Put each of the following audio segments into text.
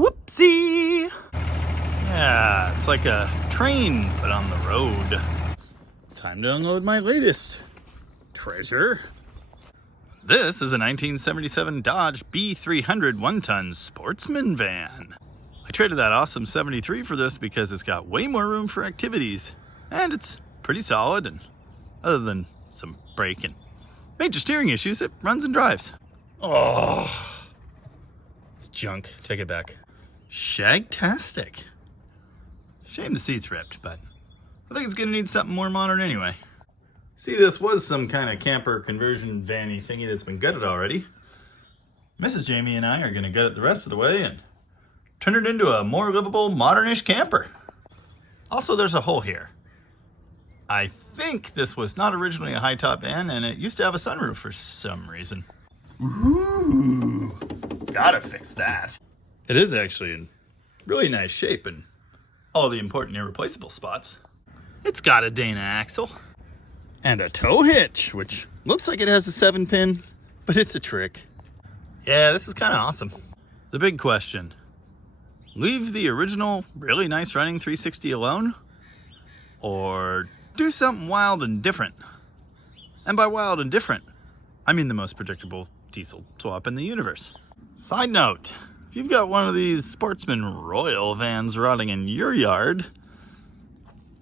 Whoopsie! Yeah, it's like a train but on the road. Time to unload my latest treasure. This is a 1977 Dodge B300 one-ton sportsman van. I traded that awesome 73 for this because it's got way more room for activities. And it's pretty solid, and other than some brake and major steering issues, it runs and drives. Oh, it's junk. Take it back. Shagtastic. Shame the seat's ripped, but I think it's gonna need something more modern anyway. See, this was some kind of camper conversion vanny thingy that's been gutted already. Mrs. Jamie and I are gonna gut it the rest of the way and turn it into a more livable, modernish camper. Also, there's a hole here. I think this was not originally a high-top van, and it used to have a sunroof for some reason. Ooh, gotta fix that. It is actually in really nice shape and all the important irreplaceable spots. It's got a Dana axle and a tow hitch, which looks like it has a 7-pin, but it's a trick. Yeah, this is kind of awesome. The big question, leave the original really nice running 360 alone, or do something wild and different? And by wild and different, I mean the most predictable diesel swap in the universe. Side note, if you've got one of these Sportsman Royal vans rotting in your yard,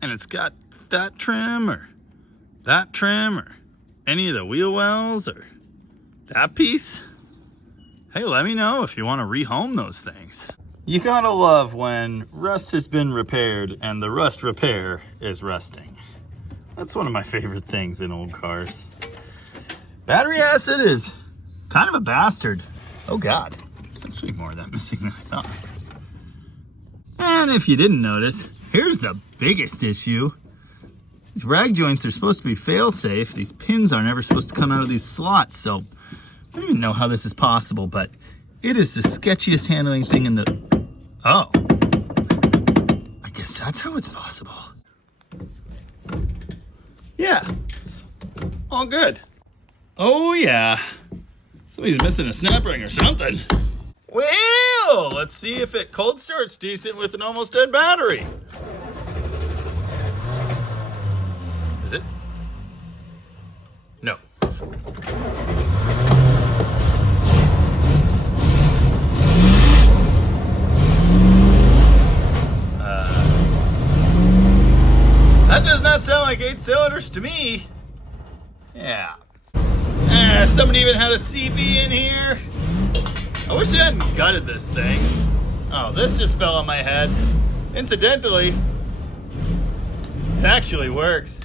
and it's got that trim or any of the wheel wells or that piece, hey, let me know if you want to rehome those things. You gotta love when rust has been repaired and the rust repair is rusting. That's one of my favorite things in old cars. Battery acid is kind of a bastard. Oh God, there's actually more of that missing than I thought. And if you didn't notice, here's the biggest issue. These rag joints are supposed to be fail-safe. These pins are never supposed to come out of these slots, so I don't even know how this is possible, but it is the sketchiest handling thing in the... Oh. I guess that's how it's possible. Yeah, it's all good. Oh yeah. Somebody's missing a snap ring or something. Well, let's see if it cold starts decent with an almost dead battery. Is it? No. That does not sound like 8 cylinders to me. Yeah. Somebody even had a CB in here. I wish I hadn't gutted this thing. Oh, this just fell on my head. Incidentally, it actually works.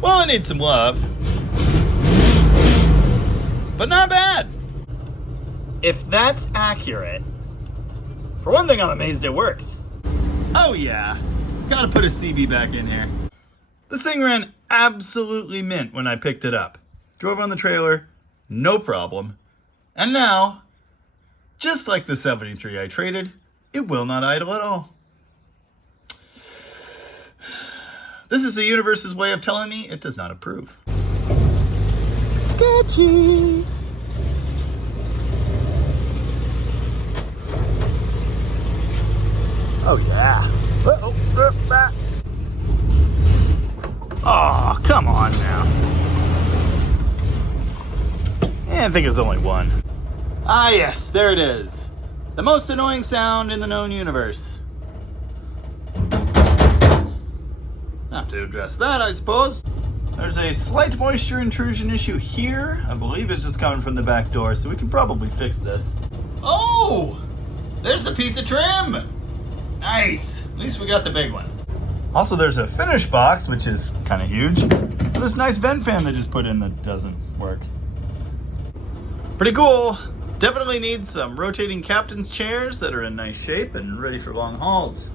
Well, it needs some love, but not bad. If that's accurate, for one thing, I'm amazed it works. Oh yeah, gotta put a CB back in here. This thing ran absolutely mint when I picked it up. Drove on the trailer, no problem. And now, just like the 73 I traded, it will not idle at all. This is the universe's way of telling me it does not approve. Sketchy. Oh yeah. Oh, come on now. I think it's only one. Ah yes, there it is. The most annoying sound in the known universe. Not to address that, I suppose. There's a slight moisture intrusion issue here. I believe it's just coming from the back door, so we can probably fix this. Oh! There's the piece of trim! Nice! At least we got the big one. Also, there's a finish box, which is kind of huge. And this nice vent fan they just put in that doesn't work. Pretty cool. Definitely needs some rotating captain's chairs that are in nice shape and ready for long hauls.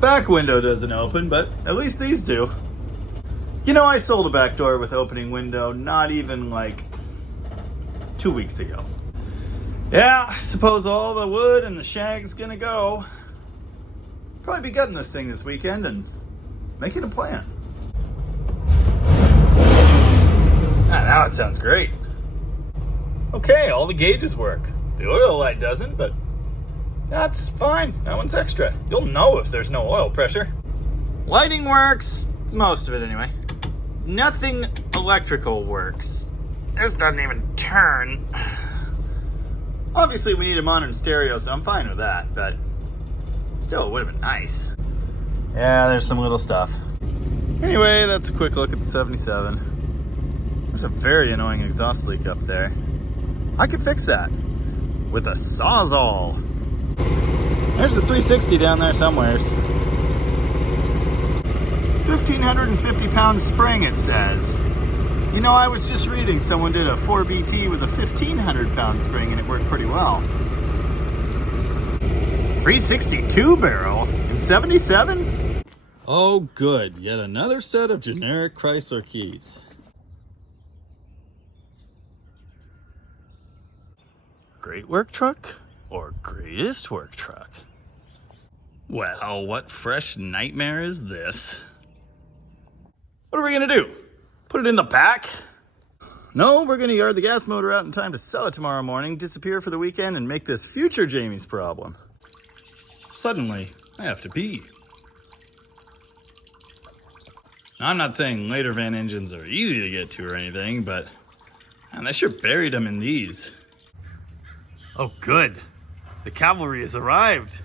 Back window doesn't open, but at least these do. You know, I sold a back door with opening window not even like 2 weeks ago. Yeah, I suppose all the wood and the shag's gonna go. Probably be gutting this thing this weekend and making a plan. Now it sounds great. Okay, all the gauges work. The oil light doesn't, but That's fine. That one's extra. You'll know if there's no oil pressure. Lighting works. Most of it anyway. Nothing electrical works. This doesn't even turn. Obviously we need a modern stereo, so I'm fine with that, but still, it would have been nice. Yeah, there's some little stuff. Anyway, that's a quick look at the 77. There's a very annoying exhaust leak up there. I could fix that with a Sawzall. There's a 360 down there somewheres. 1,550 pound spring, it says. You know, I was just reading someone did a 4BT with a 1,500 pound spring and it worked pretty well. 362 barrel in 77? Oh good, yet another set of generic Chrysler keys. Great work truck or greatest work truck? Well, what fresh nightmare is this? What are we gonna do? Put it in the back? No, we're gonna yard the gas motor out in time to sell it tomorrow morning, disappear for the weekend, and make this future Jamie's problem. Suddenly, I have to pee. Now, I'm not saying later van engines are easy to get to or anything, but man, I sure buried them in these. Oh good, the cavalry has arrived.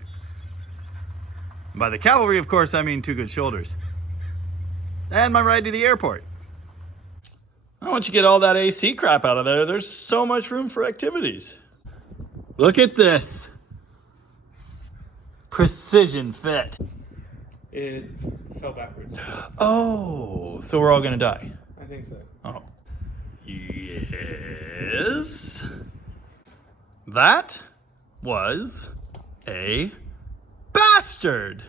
And by the cavalry, of course, I mean 2 good shoulders. And my ride to the airport. Once you get all that AC crap out of there, there's so much room for activities. Look at this. Precision fit. It fell backwards. Oh, so we're all gonna die. I think so. Oh. Yes. That was a bastard.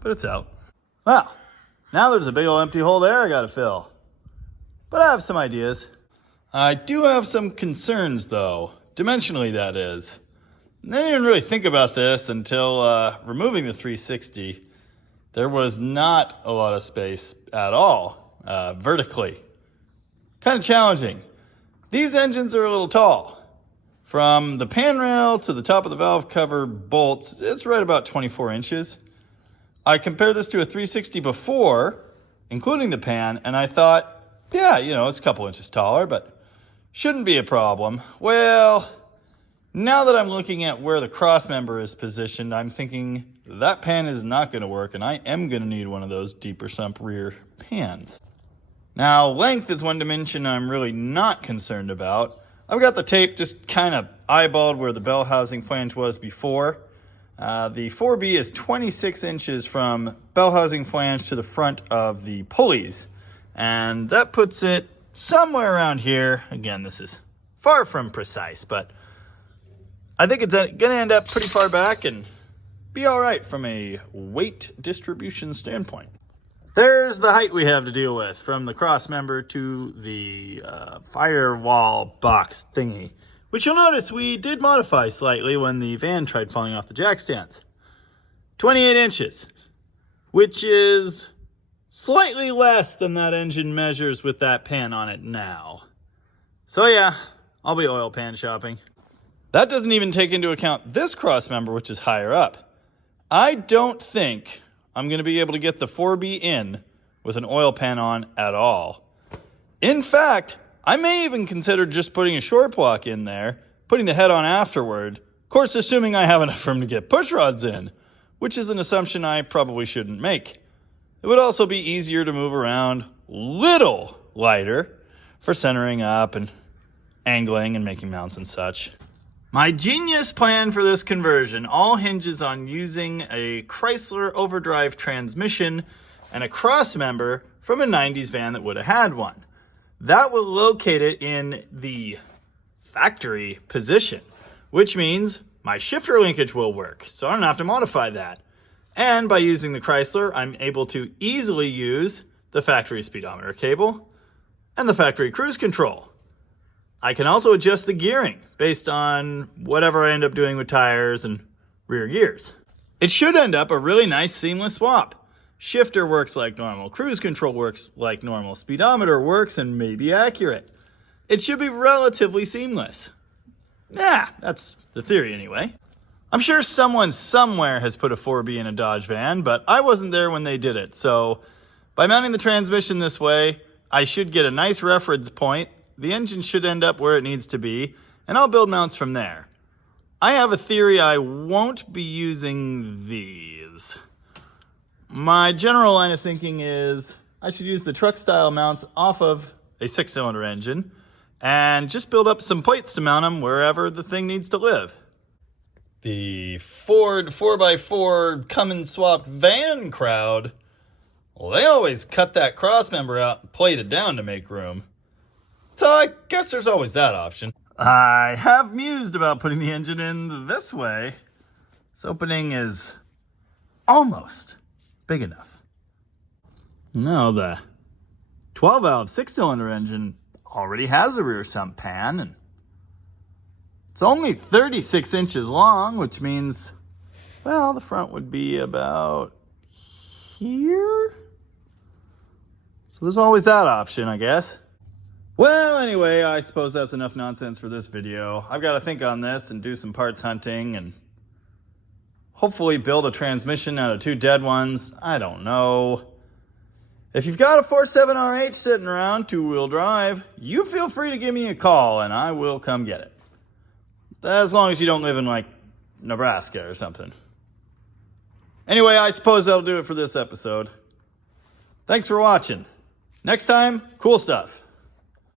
But it's out. Well, now there's a big old empty hole there I gotta fill. But I have some ideas. I do have some concerns though. Dimensionally, that is. I didn't really think about this until removing the 360. There was not a lot of space at all, vertically. Kind of challenging. These engines are a little tall. From the pan rail to the top of the valve cover bolts, it's right about 24 inches. I compared this to a 360 before, including the pan, and I thought, yeah, you know, it's a couple inches taller, but shouldn't be a problem. Well, now that I'm looking at where the cross member is positioned, I'm thinking that pan is not going to work, and I am going to need one of those deeper sump rear pans. Now, length is one dimension I'm really not concerned about. I've got the tape just kind of eyeballed where the bell housing flange was before. The 4B is 26 inches from bell housing flange to the front of the pulleys. And that puts it somewhere around here. Again, this is far from precise, but I think it's going to end up pretty far back and be all right from a weight distribution standpoint. There's the height we have to deal with from the cross member to the firewall box thingy, which you'll notice we did modify slightly when the van tried falling off the jack stands. 28 inches, which is slightly less than that engine measures with that pan on it now. So yeah, I'll be oil pan shopping. That doesn't even take into account this cross member, which is higher up. I don't think I'm going to be able to get the 4B in with an oil pan on at all. In fact, I may even consider just putting a short block in there, putting the head on afterward, of course assuming I have enough room to get push rods in, which is an assumption I probably shouldn't make. It would also be easier to move around, little lighter, for centering up and angling and making mounts and such. My genius plan for this conversion all hinges on using a Chrysler overdrive transmission and a cross member from a 90s van that would have had one. That will locate it in the factory position, which means my shifter linkage will work, so I don't have to modify that. And by using the Chrysler, I'm able to easily use the factory speedometer cable and the factory cruise control. I can also adjust the gearing based on whatever I end up doing with tires and rear gears. It should end up a really nice seamless swap. Shifter works like normal, cruise control works like normal, speedometer works and may be accurate. It should be relatively seamless. Yeah, that's the theory anyway. I'm sure someone somewhere has put a 4B in a Dodge van, but I wasn't there when they did it. So by mounting the transmission this way, I should get a nice reference point. The engine should end up where it needs to be, and I'll build mounts from there. I have a theory I won't be using these. My general line of thinking is I should use the truck style mounts off of a 6-cylinder engine and just build up some plates to mount them wherever the thing needs to live. The Ford 4x4 Cummins swapped van crowd, well, they always cut that cross member out and plate it down to make room. So I guess there's always that option. I have mused about putting the engine in this way. This opening is almost big enough. Now the 12-valve 6-cylinder engine already has a rear sump pan, and it's only 36 inches long, which means, well, the front would be about here. So there's always that option, I guess. Well, anyway, I suppose that's enough nonsense for this video. I've got to think on this and do some parts hunting and hopefully build a transmission out of 2 dead ones. I don't know. If you've got a 4.7RH sitting around, 2-wheel drive, you feel free to give me a call and I will come get it. As long as you don't live in, like, Nebraska or something. Anyway, I suppose that'll do it for this episode. Thanks for watching. Next time, cool stuff.